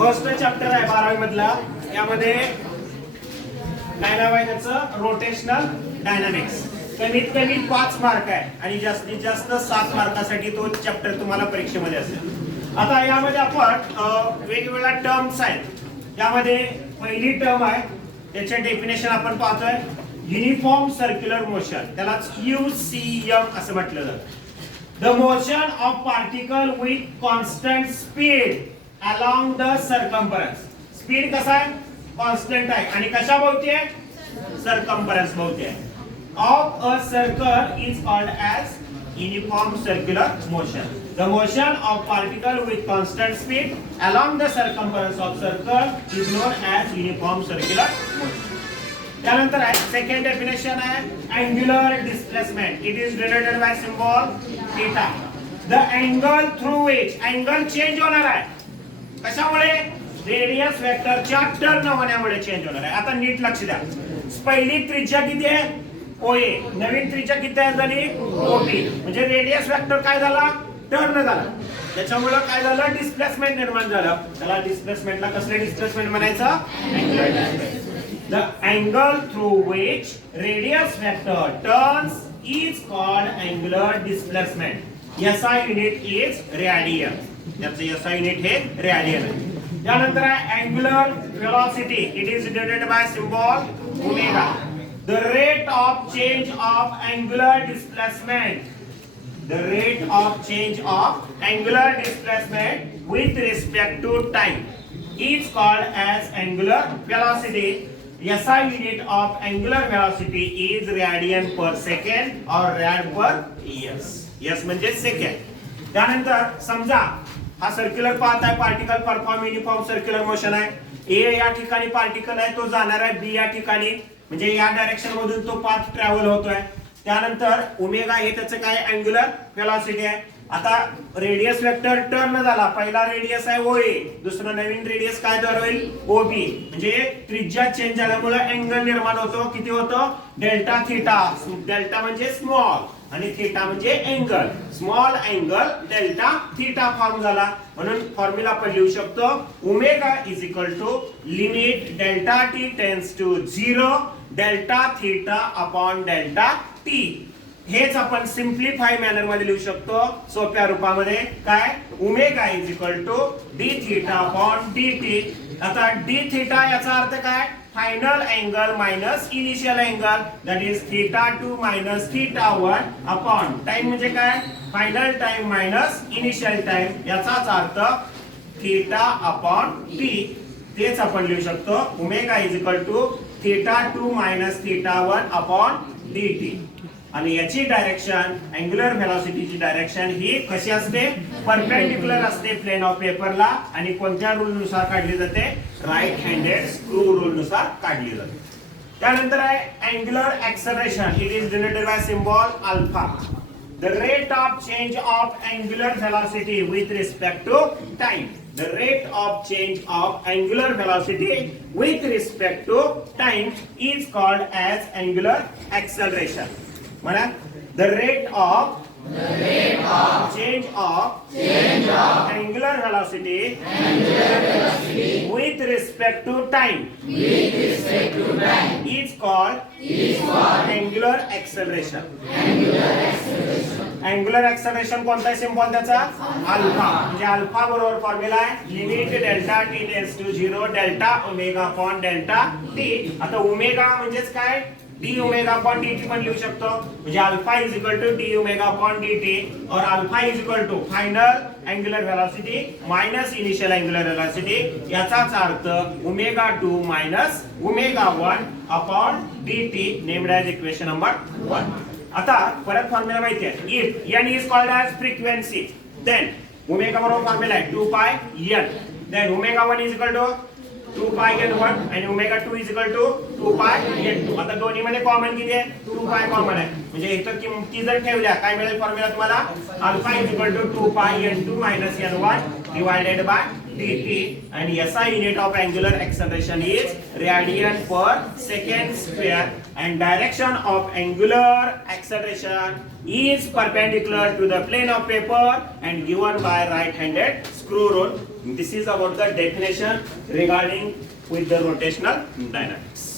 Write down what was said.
First chapter आहे 12वी मधला. यामध्ये काय नाव आहे त्याचं, रोटेशनल डायनामिक्स. कमीत कमी 5 मार्क आहे आणि जास्तीत जास्त 7 मार्कासाठी तो चॅप्टर तुम्हाला परीक्षेमध्ये असेल. आता यामध्ये आपण वेगवेगळ्या टर्म्स आहेत. यामध्ये पहिली टर्म आहे, त्याचे डेफिनेशन आपण पाहतोय. युनिफॉर्म सर्क्युलर मोशन, त्यालाच UCM असं म्हटलं जातं. The motion of particle with constant speed along the circumference. Speed कसा आहे, कॉन्स्टंट आहे आणि कशा भोवती आहे, सर्कम्फरन्स भोवती आहे. Of a circle is called as uniform circular motion. The motion of particle with constant speed along the circumference of circle is known as uniform circular motion. त्यानंतर आहे सेकंड डेफिनेशन आहे angular displacement. It is denoted by symbol theta. The angle through which, angle change होणार आहे कशामुळे, radius वेक्टरच्या turn होण्यामुळे change होणार आहे. आता नीट लक्ष द्या. पहिली त्रिज्या किती आहे, OA. नवीन त्रिज्या किती तयार झाली, OB. म्हणजे रेडियस वेक्टर काय झाला, टर्न झाला. त्याच्यामुळे काय झालं, डिस्प्लेसमेंट निर्माण झालं. त्याला डिस्प्लेसमेंटला कसले डिस्प्लेसमेंट म्हणायचं, angular displacement. The angle through which radius vector turns is called angular displacement. SI unit is radian. याचं SI unit हे radian आहे. त्यानंतर आहे angular velocity. It is denoted by symbol omega. The rate of change of angular displacement. The rate of change of angular displacement with respect to time is called as angular velocity. SI unit of angular velocity is radian per second or rad per years. Yes म्हणजे second. त्यानंतर समजा हा circular path आहे, particle perform uniform circular motion आहे. A या ठिकाणी particle आहे, तो जाणार आहे B या ठिकाणी, म्हणजे या डायरेक्शन मधून तो पाथ ट्रॅव्हल होतोय. त्यानंतर ओमेगा हे त्याचं काय अँग्युलर व्हेलॉसिटी आहे. आता रेडियस वेक्टर टर्न झाला, पहिला रेडियस आहे OA, दुसरा नवीन रेडियस काय दर होईल, OB. म्हणजे त्रिज्या चेंज झाल्यामुळे अँगल निर्माण होतो. किती होतो, डेल्टा थीटा. डेल्टा म्हणजे स्मॉल आणि थीटा म्हणजे angle. Small angle delta theta form झाला. म्हणून फॉर्म्युला आपण लिहू शकतो omega is equal to limit delta T tends to 0 delta theta upon delta T. हेच आपण सिम्प्लिफाय मॅनर मध्ये लिहू शकतो, सोप्या रूपामध्ये. काय, omega is equal to D theta upon D T. आता डी थीटा याचा अर्थ काय, final angle minus initial angle, that is theta 2 minus theta 1 upon time म्हणजे काय, final time minus initial time. याचाच अर्थ थीटा अपॉन टी. तेच आपण लिहू शकतो omega is equal to theta 2 minus theta 1 upon D T. आणि याची डायरेक्शन, अँग्युलर व्हेलॉसिटीची डायरेक्शन ही कशी असते, परपेंडिक्युलर असते प्लेन ऑफ पेपरला. आणि कोणत्या रूल नुसार काढली जाते, राईट हँडेड स्क्रू रूल नुसार काढली जाते. त्यानंतर आहे angular acceleration. It is denoted by symbol alpha. The rate of change of angular velocity with respect to time. The rate of change of angular velocity with respect to time is called as angular acceleration. म्हणा, the rate of change of angular velocity with respect to time is called angular acceleration. Angular acceleration कोणता आहे, symbol त्याचा alpha. म्हणजे alpha बरोबर formula आहे limit delta T tends to 0 delta omega upon delta T. आता omega म्हणजेच काय, D omega upon D T पण लिहू शकतो. म्हणजे alpha is equal to D omega upon D T और alpha is equal to final angular velocity minus initial angular velocity. याचाच अर्थ omega 2 minus omega 1 upon D T, named as equation number 1. आता परत formula माहिती आहे. If n is called as frequency, then omega बरोबर formula आहे 2 pi n. Then omega 1 is equal to 2 pi n1 आणि omega 2 is equal to 2 पाय n2. आता दोन्ही मध्ये कॉमन किती आहे, 2 पाय कॉमन आहे. म्हणजे इथं किमती जर ठेवल्या काय मिळेल फॉर्म्युला तुम्हाला, अल्फा इज इक्वल टू 2 पाय n2 minus n1 divided by dt. and SI unit of angular acceleration is radian per second square and direction of angular acceleration is perpendicular to the plane of paper and given by right handed screw rule. This is about the definition regarding with the rotational dynamics.